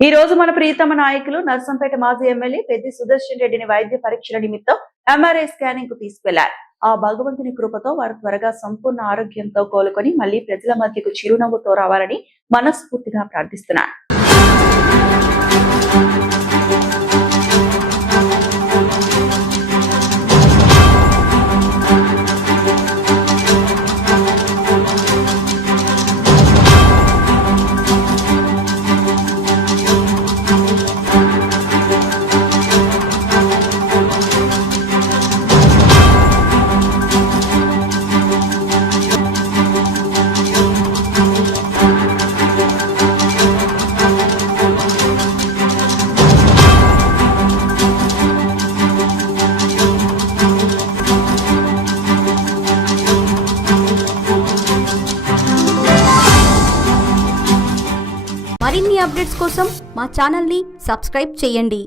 ఈ రోజు మన ప్రియతమ నాయకులు నర్సంపేట మాజీ ఎమ్మెల్యే పెద్ది సుదర్శన్ రెడ్డిని వైద్య పరీక్షల నిమిత్తం ఎంఆర్ఐ స్కానింగ్ కు తీసుకెళ్లారు. ఆ భగవంతుని కృపతో వారు త్వరగా సంపూర్ణ ఆరోగ్యంతో కోలుకొని మళ్లీ ప్రజల మధ్యకు చిరునవ్వుతో రావాలని మనస్ఫూర్తిగా ప్రార్థిస్తున్నారు. మరిన్ని అప్డేట్స్ కోసం మా ఛానల్ని సబ్స్క్రైబ్ చేయండి.